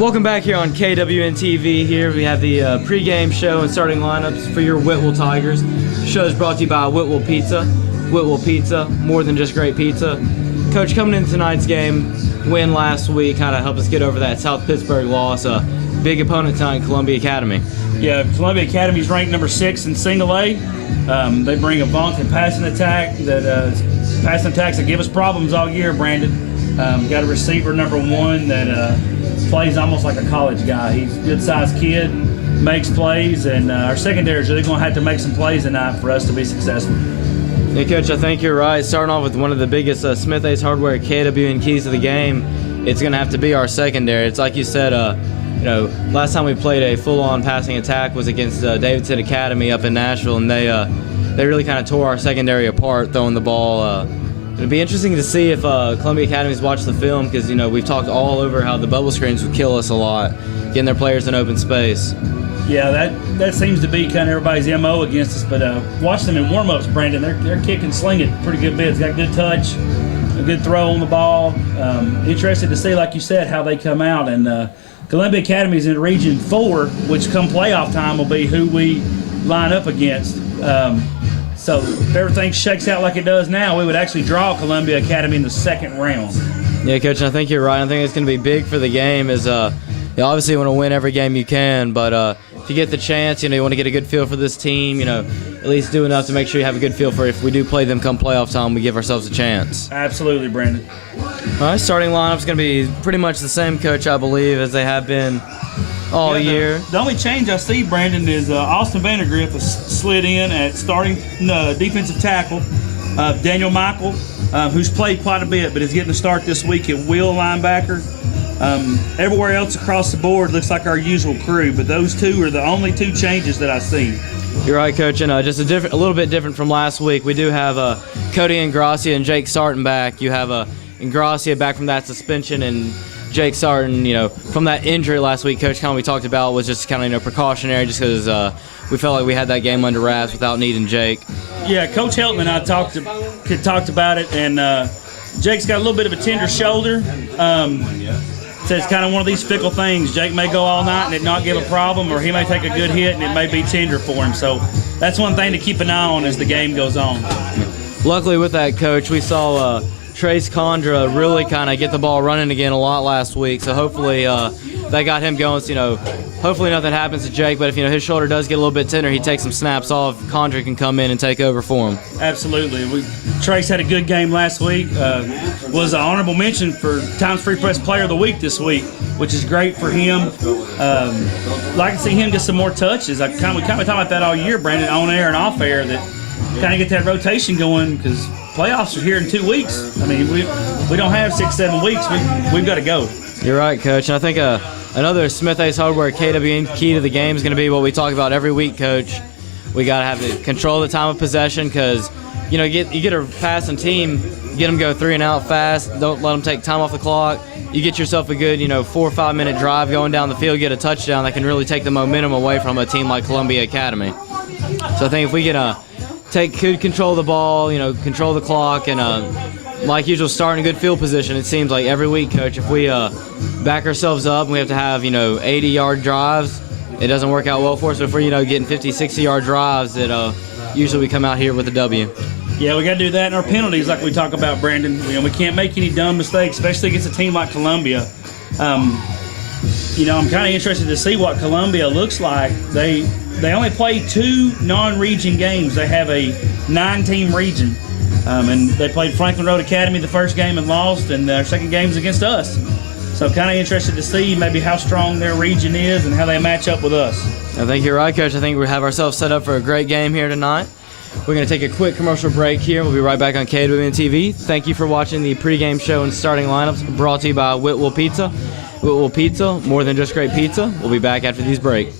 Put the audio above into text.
Welcome back here on KWN-TV. Here we have the pregame show and starting lineups for your Whitwell Tigers. The show is brought to you by Whitwell Pizza. Whitwell Pizza, more than just great pizza. Coach, coming into tonight's game, win last week kind of helped us get over that South Pittsburgh loss. Big opponent tonight, Columbia Academy. Yeah, Columbia Academy is ranked number 6 in single A. They bring a vaunted passing attack that give us problems all year, Brandon. Got a receiver number 1 that plays almost like a college guy. He's a good-sized kid, makes plays, and our secondary is really going to have to make some plays tonight for us to be successful. Yeah, Coach, I think you're right. Starting off with one of the biggest Smith Ace Hardware KWN keys to the game, it's going to have to be our secondary. It's like you said, last time we played a full-on passing attack was against Davidson Academy up in Nashville, and they really kind of tore our secondary apart throwing the ball. It'll be interesting to see if Columbia Academy's watched the film, because we've talked all over how the bubble screens would kill us a lot, getting their players in open space. Yeah, that seems to be kind of everybody's MO against us. But watch them in warm-ups, Brandon. They're kicking, slinging pretty good bits. Got good touch, a good throw on the ball. Interested to see, like you said, how they come out. And Columbia Academy's in Region 4, which come playoff time will be who we line up against. So if everything shakes out like it does now, we would actually draw Columbia Academy in the second round. Yeah, Coach, I think you're right. I think it's going to be big for the game. You obviously want to win every game you can, but if you get the chance, you want to get a good feel for this team, at least do enough to make sure you have a good feel for if we do play them come playoff time, we give ourselves a chance. Absolutely, Brandon. All right, starting lineup's going to be pretty much the same, Coach, I believe, as they have been all year. The only change I see, Brandon, is Austin Vandergriff has slid in at starting defensive tackle. Daniel Michael, who's played quite a bit, but is getting a start this week at wheel linebacker. Everywhere else across the board looks like our usual crew, but those two are the only two changes that I see. You're right, Coach, and just a little bit different from last week. We do have Cody Ingracia and Jake Sarton back. You have Ingracia back from that suspension, and Jake Sarton, from that injury last week, Coach, kind of we talked about was just kind of precautionary, just because we felt like we had that game under wraps without needing Jake. Yeah, Coach Helton and I talked about it, and Jake's got a little bit of a tender shoulder. So it's kind of one of these fickle things. Jake may go all night and it not give a problem, or he may take a good hit and it may be tender for him. So that's one thing to keep an eye on as the game goes on. Luckily with that, Coach, we saw Trace Condra really kind of get the ball running again a lot last week. So hopefully that got him going. So, hopefully nothing happens to Jake. But if his shoulder does get a little bit tender, he takes some snaps off. Condra can come in and take over for him. Absolutely. Trace had a good game last week. Was an honorable mention for Times Free Press Player of the Week this week, which is great for him. Like to see him get some more touches. We kind of talk about that all year, Brandon, on air and off air, that kind of get that rotation going, because playoffs are here in 2 weeks. I mean, we don't have 6-7 weeks. We've got to go. You're right, Coach. And I think another Smith Ace Hardware KWN key to the game is going to be what we talk about every week, Coach. We got to have to control the time of possession, because you get a passing team, get them go 3 and out fast. Don't let them take time off the clock. You get yourself a good 4 or 5 minute drive going down the field, get a touchdown that can really take the momentum away from a team like Columbia Academy. So I think if we can take good control of the ball, control the clock, and like usual, start in a good field position. It seems like every week, Coach, if we back ourselves up and we have to have 80-yard drives, it doesn't work out well for us. But if we're getting 50, 60-yard drives, usually we come out here with a W. Yeah, we got to do that in our penalties, like we talk about, Brandon. We can't make any dumb mistakes, especially against a team like Columbia. I'm kind of interested to see what Columbia looks like. They only play 2 non-region games. They have a 9-team region, and they played Franklin Road Academy the first game and lost, and their second game is against us. So kind of interested to see maybe how strong their region is and how they match up with us. I think you're right, Coach. I think we have ourselves set up for a great game here tonight. We're going to take a quick commercial break here. We'll be right back on KWN-TV. Thank you for watching the pregame show and starting lineups brought to you by Whitwell Pizza. Whitwell Pizza, more than just great pizza. We'll be back after these breaks.